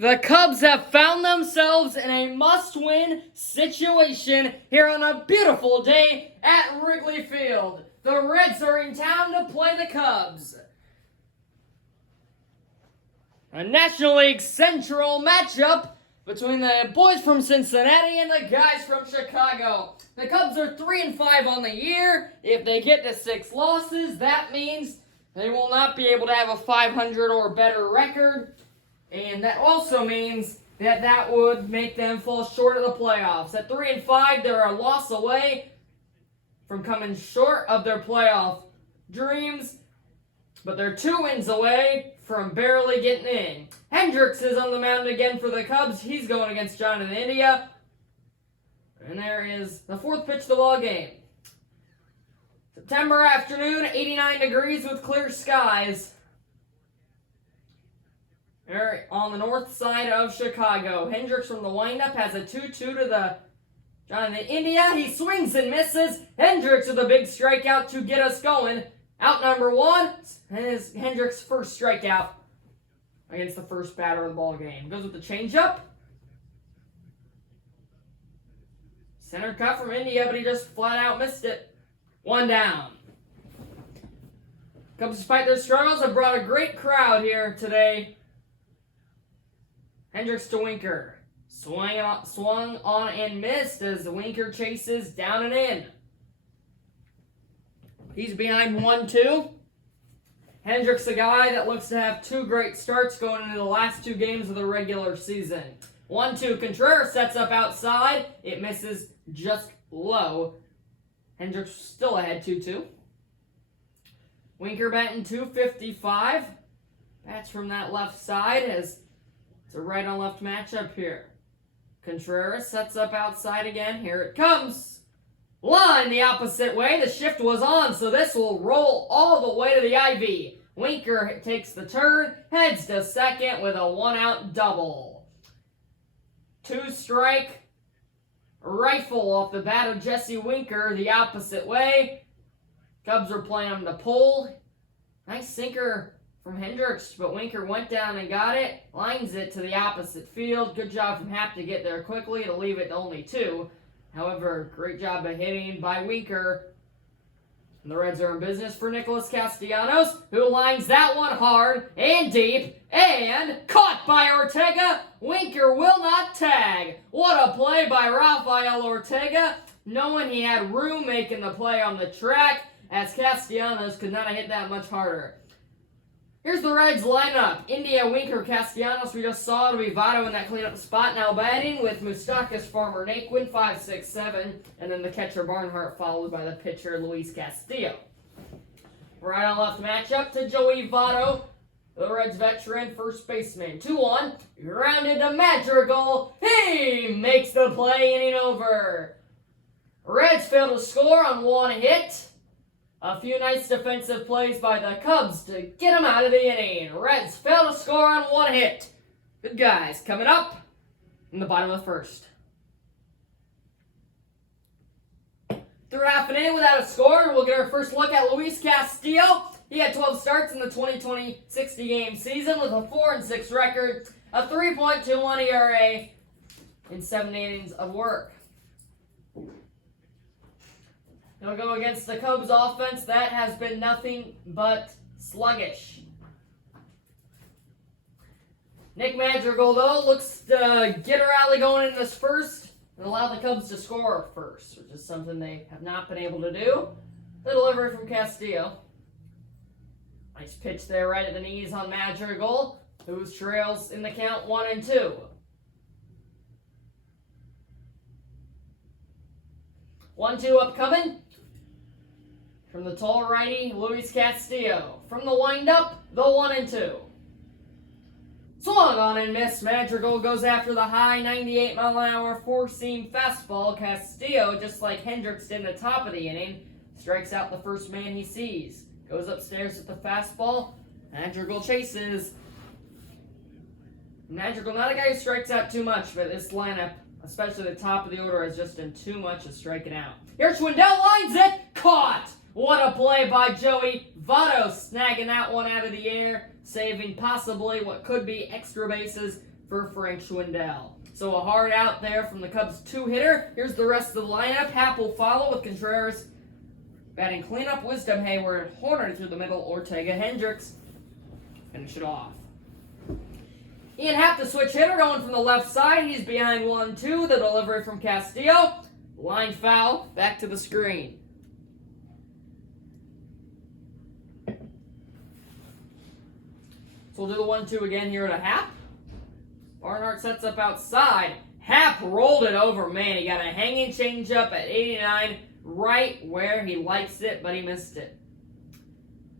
The Cubs have found themselves in a must-win situation here on a beautiful day at Wrigley Field. The Reds are in town to play the Cubs. A National League Central matchup between the boys from Cincinnati and the guys from Chicago. The Cubs are 3-5 on the year. If they get to 6 losses, that means they will not be able to have a 500 or better record. And that also means that would make them fall short of the playoffs. At 3-5, they're a loss away from coming short of their playoff dreams, but they're 2 wins away from barely getting in. Hendricks is on the mound again for the Cubs. He's going against Jonathan India. And there is the 4th pitch of the ball game. September afternoon, 89 degrees with clear skies. There on the north side of Chicago. Hendricks from the windup has a 2-2 to the Jonathan India. He swings and misses. Hendricks with a big strikeout to get us going. Out number 1 is Hendricks' first strikeout against the first batter of the ball game. Goes with the changeup. Center cut from India, but he just flat out missed it. 1 down. Cubs, despite their struggles, have brought a great crowd here today. Hendricks to Winker. Swung on and missed as the Winker chases down and in. He's behind 1-2. Hendricks, a guy that looks to have 2 great starts going into the last 2 games of the regular season. 1-2. Contreras sets up outside. It misses just low. Hendricks still ahead 2-2. Winker batting .255. Bats from that left side as it's a right-on-left matchup here. Contreras sets up outside again. Here it comes. Line the opposite way. The shift was on, so this will roll all the way to the ivy. Winker takes the turn, heads to second with a 1-out double. 2-strike rifle off the bat of Jesse Winker the opposite way. Cubs are playing him to pull. Nice sinker from Hendricks, but Winker went down and got it. Lines it to the opposite field. Good job from Happ to get there quickly to leave it to only 2. However, great job of hitting by Winker. And the Reds are in business for Nicholas Castellanos, who lines that one hard and deep, and caught by Ortega. Winker will not tag. What a play by Rafael Ortega, knowing he had room making the play on the track, as Castellanos could not have hit that much harder. Here's the Reds lineup. India, Winker, Castellanos. We just saw it'll be Votto in that cleanup spot. Now batting with Moustakas, Farmer, Naquin, 5, 6, 7. And then the catcher Barnhart followed by the pitcher Luis Castillo. Right on left matchup to Joey Votto, the Reds veteran first baseman. 2-1. Grounded to Madrigal. He makes the play, inning over. Reds fail to score on 1 hit. A few nice defensive plays by the Cubs to get them out of the inning. Reds fail to score on 1 hit. Good guys coming up in the bottom of the first. Through half an inning without a score, we'll get our first look at Luis Castillo. He had 12 starts in the 2020 60-game season with a 4-6 record, a 3.21 ERA, in 7 innings of work. He'll go against the Cubs offense that has been nothing but sluggish. Nick Madrigal, though, looks to get a rally going in this first and allow the Cubs to score first, which is something they have not been able to do. The delivery from Castillo. Nice pitch there right at the knees on Madrigal, who trails in the count 1-2. 1-2 upcoming. From the tall righty, Luis Castillo. From the windup, the 1-2. Swung on and missed. Madrigal goes after the high 98-mile-an-hour four-seam fastball. Castillo, just like Hendricks did in the top of the inning, strikes out the first man he sees. Goes upstairs with the fastball. Madrigal chases. Madrigal, not a guy who strikes out too much, but this lineup, especially the top of the order, has just done too much of striking out. Here's Schwindel, lines it, caught! What a play by Joey Votto, snagging that one out of the air, saving possibly what could be extra bases for Frank Schwindel. So a hard out there from the Cubs 2-hitter. Here's the rest of the lineup. Happ will follow with Contreras batting cleanup, Wisdom, Hayward, Horner through the middle, Ortega, Hendricks finish it off. Ian Happ, the switch hitter, going from the left side. He's behind 1-2. The delivery from Castillo. Line foul. Back to the screen. So we'll do the 1-2 again here to Happ. Barnhart sets up outside. Happ rolled it over. Man, he got a hanging changeup at 89, right where he likes it, but he missed it.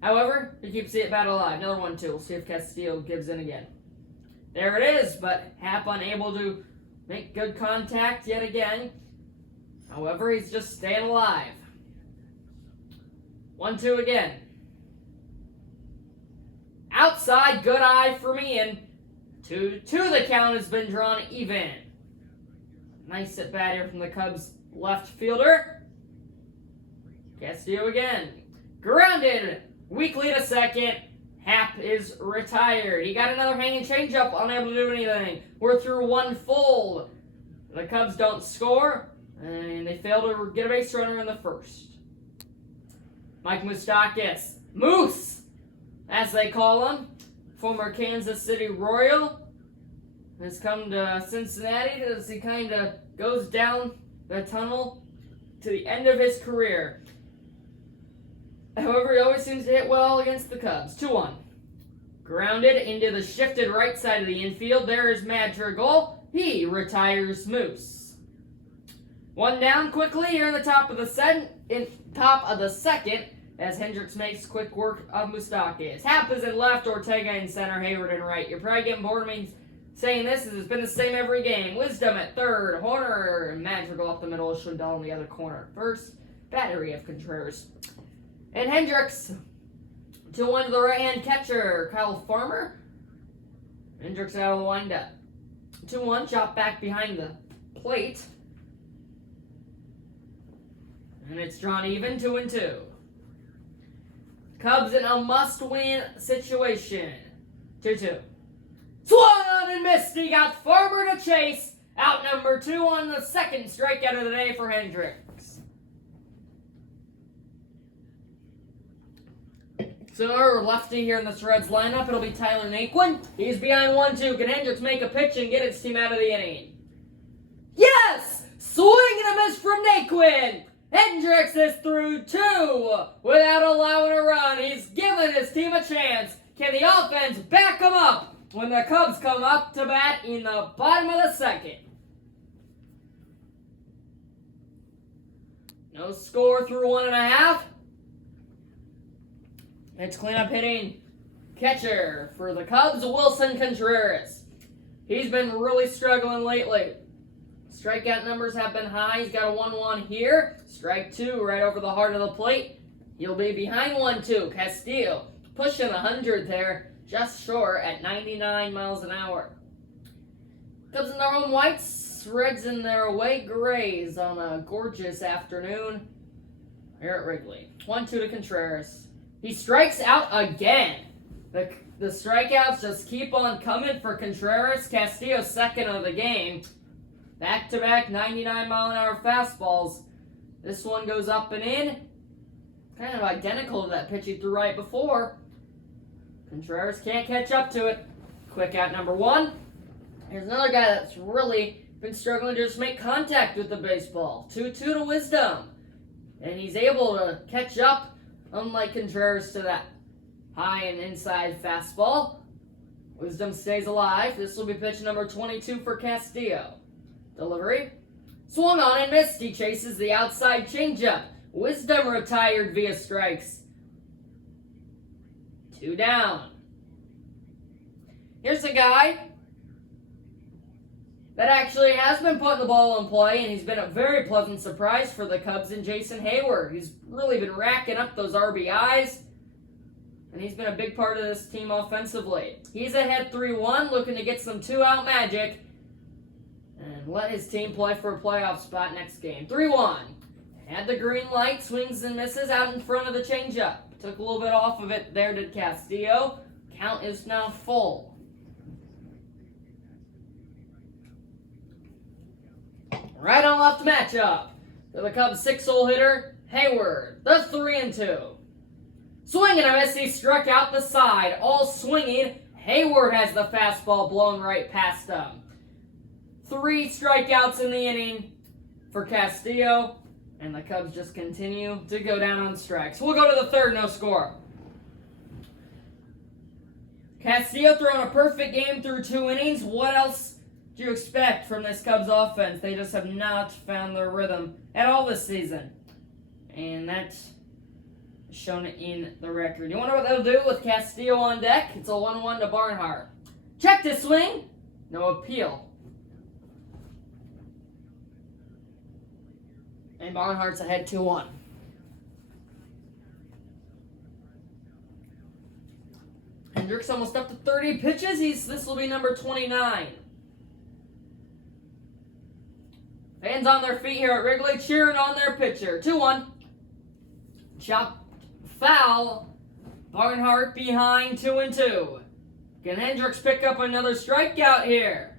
However, he keeps the at-bat alive. Another 1-2. We'll see if Castillo gives in again. There it is, but Happ unable to make good contact yet again. However, he's just staying alive. 1-2 again. Outside, good eye from Ian. 2-2, the count has been drawn even. Nice at bat here from the Cubs left fielder. Castillo again. Grounded. Weakly to second. Happ is retired. He got another hanging changeup, unable to do anything. We're through one full. The Cubs don't score, and they fail to get a base runner in the first. Mike Moustakas, Moose, as they call him, former Kansas City Royal, has come to Cincinnati as he kind of goes down the tunnel to the end of his career. However, he always seems to hit well against the Cubs. 2-1. Grounded into the shifted right side of the infield. There is Madrigal. He retires Moose. One down quickly here in the top of the second, as Hendricks makes quick work of Moustakas. Happ is in left, Ortega in center, Hayward in right. You're probably getting bored of me saying this, as it's been the same every game. Wisdom at third, Horner and Madrigal up the middle, Schwindel in the other corner at first. Battery of Contreras. And Hendricks, 2-1 to the right-hand catcher, Kyle Farmer. Hendricks out of the windup. 2-1, chop back behind the plate. And it's drawn even, 2-2. Cubs in a must-win situation. 2-2. Swung and missed. He got Farmer to chase. Out number 2 on the second strikeout of the day for Hendricks. So our lefty here in this Reds lineup, it'll be Tyler Naquin. He's behind 1-2. Can Hendricks make a pitch and get his team out of the inning? Yes! Swing and a miss from Naquin. Hendricks is through 2 without allowing a run. He's given his team a chance. Can the offense back him up when the Cubs come up to bat in the bottom of the second? No score through 1.5. It's cleanup hitting catcher for the Cubs, Wilson Contreras. He's been really struggling lately. Strikeout numbers have been high. He's got a 1-1 here. Strike 2 right over the heart of the plate. He'll be behind 1-2. Castillo pushing 100 there, just short at 99 miles an hour. Cubs in their home whites, Reds in their away grays on a gorgeous afternoon here at Wrigley. 1-2 to Contreras. He strikes out again. The strikeouts just keep on coming for Contreras. Castillo second of the game. Back-to-back 99-mile-an-hour fastballs. This one goes up and in. Kind of identical to that pitch he threw right before. Contreras can't catch up to it. Quick out number 1. Here's another guy that's really been struggling to just make contact with the baseball. 2-2 to Wisdom. And he's able to catch up, unlike Contreras, to that high and inside fastball. Wisdom stays alive. This will be pitch number 22 for Castillo. Delivery. Swung on and missed. He chases the outside changeup. Wisdom retired via strikes. 2 down. Here's a guy that actually has been putting the ball in play, and he's been a very pleasant surprise for the Cubs in Jason Hayward. He's really been racking up those RBIs, and he's been a big part of this team offensively. He's ahead 3-1, looking to get some 2-out magic and let his team play for a playoff spot next game. 3-1. Had the green light, swings and misses out in front of the changeup. Took a little bit off of it there to Castillo. Count is now full. Right on left matchup. For the Cubs 6-hole hitter, Hayward, the 3-2. Swing and a miss, he struck out the side. All swinging, Hayward has the fastball blown right past him. 3 strikeouts in the inning for Castillo, and the Cubs just continue to go down on strikes. We'll go to the third, no score. Castillo throwing a perfect game through 2 innings. What else do you expect from this Cubs offense? They just have not found their rhythm at all this season. And that's shown in the record. You wonder what they'll do with Castillo on deck? It's a 1-1 to Barnhart. Check to swing. No appeal. And Barnhart's ahead 2-1. Hendricks almost up to 30 pitches. This will be number 29. Fans on their feet here at Wrigley cheering on their pitcher. 2-1. Chopped foul. Barnhart behind 2-2. Can Hendricks pick up another strikeout here?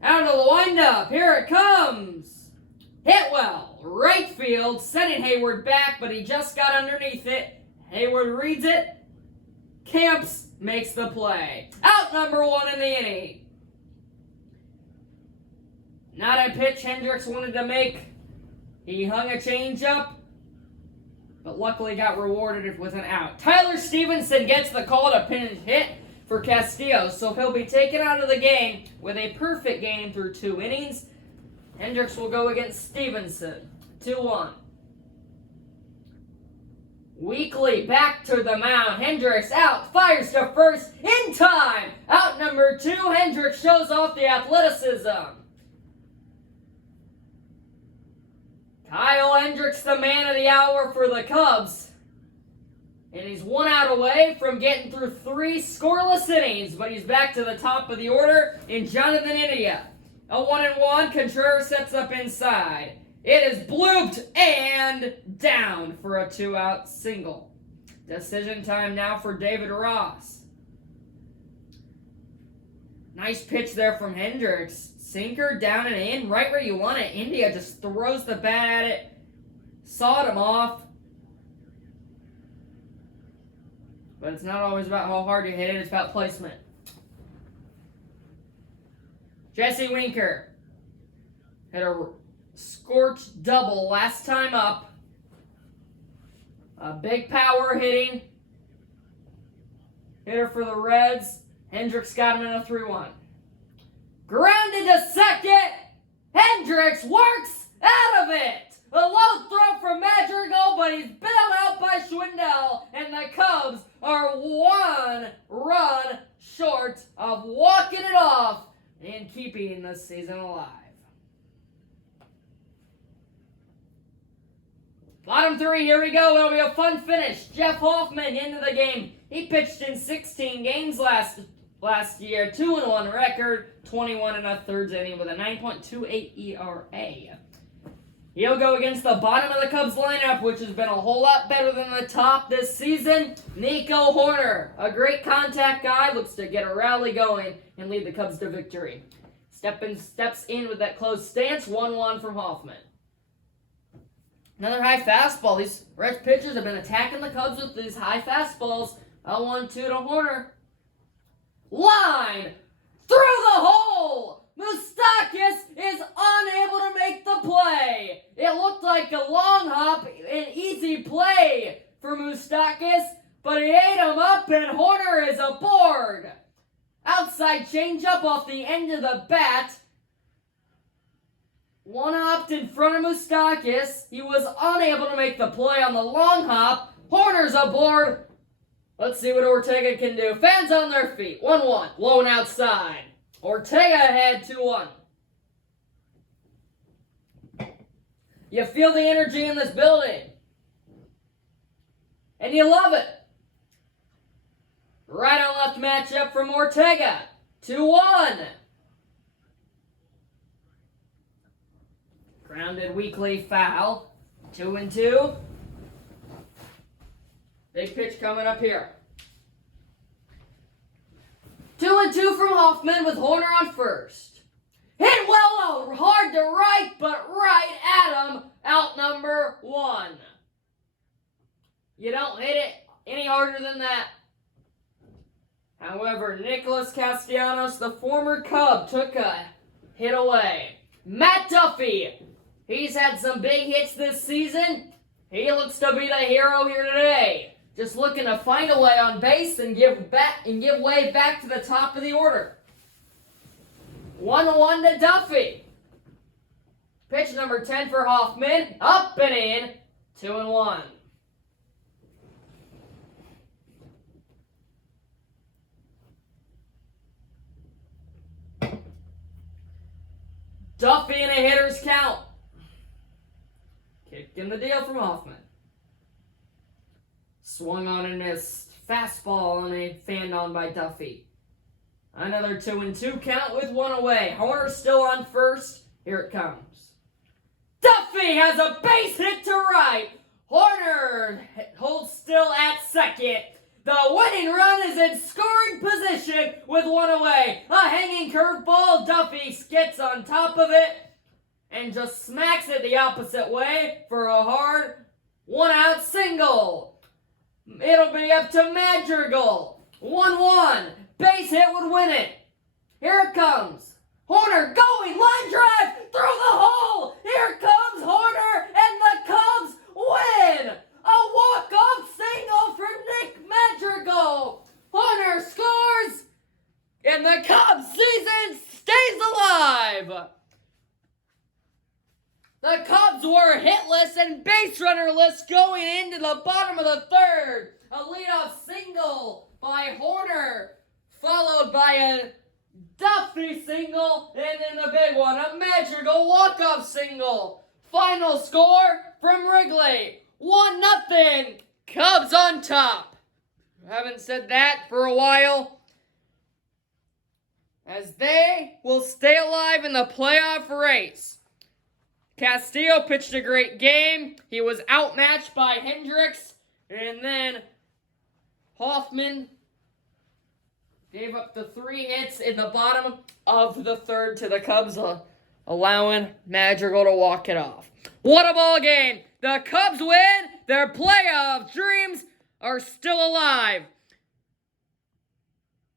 Out of the windup. Here it comes. Hit well. Right field. Sending Hayward back, but he just got underneath it. Hayward reads it. Camps makes the play. Out number 1 in the inning. Not a pitch Hendricks wanted to make. He hung a changeup, but luckily got rewarded with an out. Tyler Stevenson gets the call to pinch hit for Castillo, so he'll be taken out of the game with a perfect game through 2 innings. Hendricks will go against Stevenson. 2-1. Weekly back to the mound. Hendricks out, fires to first in time. Out number 2, Hendricks shows off the athleticism. Kyle Hendricks, the man of the hour for the Cubs. And he's 1 out away from getting through 3 scoreless innings, but he's back to the top of the order in Jonathan India. A 1-1, Contreras sets up inside. It is blooped and down for a 2-out single. Decision time now for David Ross. Nice pitch there from Hendricks. Sinker down and in, right where you want it. India just throws the bat at it. Sawed him off. But it's not always about how hard you hit it, it's about placement. Jesse Winker hit a scorched double last time up. A big power hitting hitter for the Reds. Hendricks got him in a 3-1. Grounded to second. Hendricks works out of it. A low throw from Madrigal, but he's bailed out by Schwindel. And the Cubs are 1 run short of walking it off and keeping the season alive. Bottom 3, here we go. It'll be a fun finish. Jeff Hoffman into the game. He pitched in 16 games last year. 2-1 record, 21 1/3 inning with a 9.28 ERA. He'll go against the bottom of the Cubs lineup, which has been a whole lot better than the top this season. Nico Horner, a great contact guy, looks to get a rally going and lead the Cubs to victory. Steps in with that close stance. 1-1 from Hoffman. Another high fastball. These Reds pitchers have been attacking the Cubs with these high fastballs. A 1-2 to Horner. Line through the hole. Moustakis is unable to make the play. It looked like a long hop, an easy play for Moustakis, but he ate him up and Horner is aboard. Outside changeup off the end of the bat. 1 hopped in front of Moustakis. He was unable to make the play on the long hop. Horner's aboard. Let's see what Ortega can do. Fans on their feet. 1-1. Low and outside. Ortega ahead 2-1. You feel the energy in this building. And you love it. Right on left matchup from Ortega. 2-1. Grounded weekly foul. 2-2. Big pitch coming up here. 2-2 from Hoffman with Horner on first. Hit well out hard to right, but right at him. Out number 1. You don't hit it any harder than that. However, Nicholas Castellanos, the former Cub, took a hit away. Matt Duffy, he's had some big hits this season. He looks to be the hero here today. Just looking to find a way on base and give way back to the top of the order. 1-1 to Duffy. Pitch number 10 for Hoffman. Up and in. 2-1. Duffy in a hitter's count. Kick in the deal from Hoffman. Swung on and missed. Fastball on a fanned on by Duffy. Another 2-2 count with 1 away. Horner still on first. Here it comes. Duffy has a base hit to right. Horner holds still at second. The winning run is in scoring position with 1 away. A hanging curveball. Duffy gets on top of it and just smacks it the opposite way for a hard 1-out single. It'll be up to Madrigal. 1-1. Base hit would win it. Here it comes. Horner going, line drive through the hole. Here comes Horner, and the Cubs win. A walk-off single for Nick Madrigal. Horner scores, and the Cubs season stays alive. The Cubs were hitless and base runnerless going into the bottom of the third. A leadoff single by Horner, followed by a Duffy single, and then the big one, a Madrigal walk-off single. Final score from Wrigley, 1-0, Cubs on top. Haven't said that for a while, as they will stay alive in the playoff race. Castillo pitched a great game. He was outmatched by Hendricks, and then Hoffman gave up the 3 hits in the bottom of the third to the Cubs, allowing Madrigal to walk it off. What a ball game! The Cubs win. Their playoff dreams are still alive.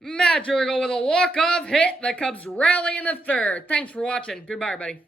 Madrigal with a walk-off hit. The Cubs rally in the third. Thanks for watching. Goodbye, everybody.